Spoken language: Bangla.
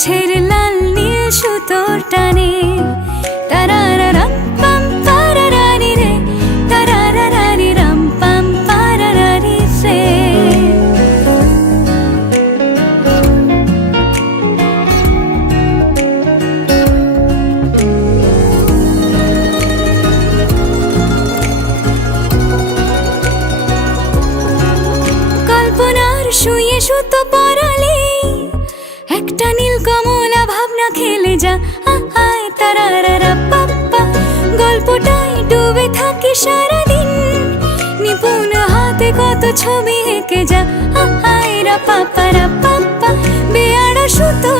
গাছের লাল নীল সুতোর টানে তারারারাম পাম পারারারি রে, তারারারারি রাম পাম পারারারি রে। কল্পনার শুয়ে সুতো পরালে একটা নীল কমলা ভাবনা খেলে যা, আয় তারারারা পাপ্পা। গল্পটাই ডুবে থাকি সারাদিন, নিপুণ হাতে কত ছবি এঁকে যা, আয় রা পাপ্পা রা পাপ্পা। বেয়ারা সুতো